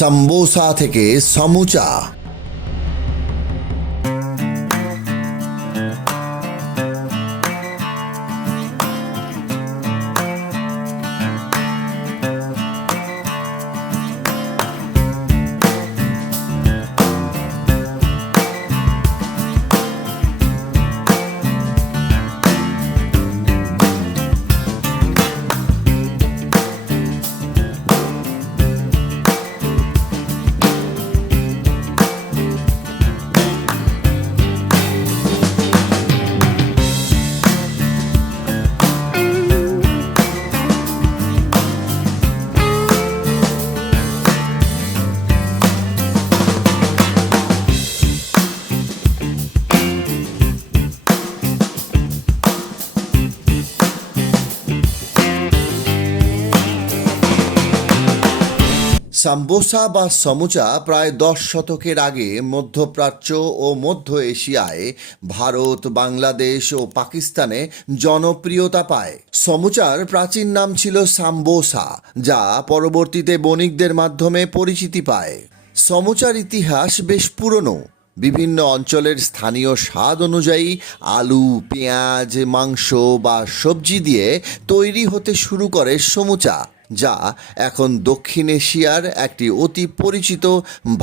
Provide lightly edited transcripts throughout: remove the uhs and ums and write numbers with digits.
সাম্বোসা থেকে সমুচা। সাম্বোসা বা সমুচা প্রায় 10 শতকের আগে মধ্যপ্রাচ্য ও মধ্য এশিয়ায় ভারত, বাংলাদেশ ও পাকিস্তানে জনপ্রিয়তা পায়। সমুচার প্রাচীন নাম ছিল সাম্বোসা, যা পরবর্তীতে বণিকদের মাধ্যমে পরিচিতি পায়। সমুচার ইতিহাস বেশ পুরনো। বিভিন্ন অঞ্চলের স্থানীয় স্বাদ অনুযায়ী আলু, পেঁয়াজ, মাংস বা সবজি দিয়ে তৈরি হতে শুরু করে সমুচা, যা এখন দক্ষিণ এশিয়ার একটি অতি পরিচিত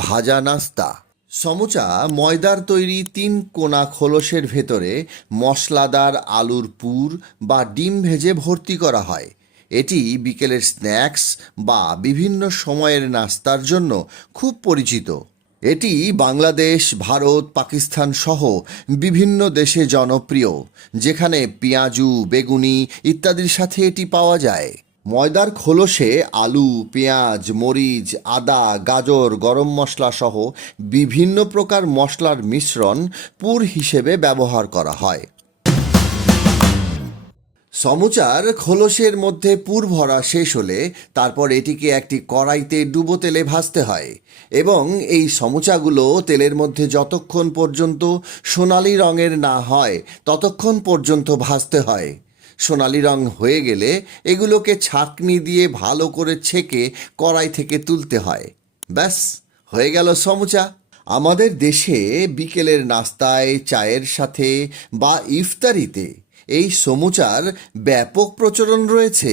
ভাজা নাস্তা। সমুচা ময়দার তৈরি 3 কোনা খোলসের ভেতরে মশলাদার আলুর পুর বা ডিম ভেজে ভর্তি করা হয়। এটি বিকেলের স্ন্যাক্স বা বিভিন্ন সময়ের নাস্তার জন্য খুব পরিচিত। এটি বাংলাদেশ, ভারত, পাকিস্তান সহ বিভিন্ন দেশে জনপ্রিয়, যেখানে পেঁয়াজু, বেগুনি ইত্যাদির সাথে এটি পাওয়া যায়। ময়দার খোলসে আলু, পেঁয়াজ, মরিচ, আদা, গাজর, গরম মশলা সহ বিভিন্ন প্রকার মশলার মিশ্রণ পুর হিসেবে ব্যবহার করা হয়। সমুচার খোলসের মধ্যে পুর ভরা শেষ হলে তারপর এটিকে একটি কড়াইতে ডুবো তেলে ভাজতে হয় এবং এই সমুচাগুলো তেলের মধ্যে যতক্ষণ পর্যন্ত সোনালি রঙের না হয় ততক্ষণ পর্যন্ত ভাজতে হয়। সোনালি রং হয়ে গেলে এগুলোকে ছাঁকনি দিয়ে ভালো করে ছেঁকে কড়াই থেকে তুলতে হয়। ব্যাস, হয়ে গেল সমুচা। আমাদের দেশে বিকেলের নাস্তায়, চায়ের সাথে বা ইফতারিতে এই সমুচার ব্যাপক প্রচলন রয়েছে।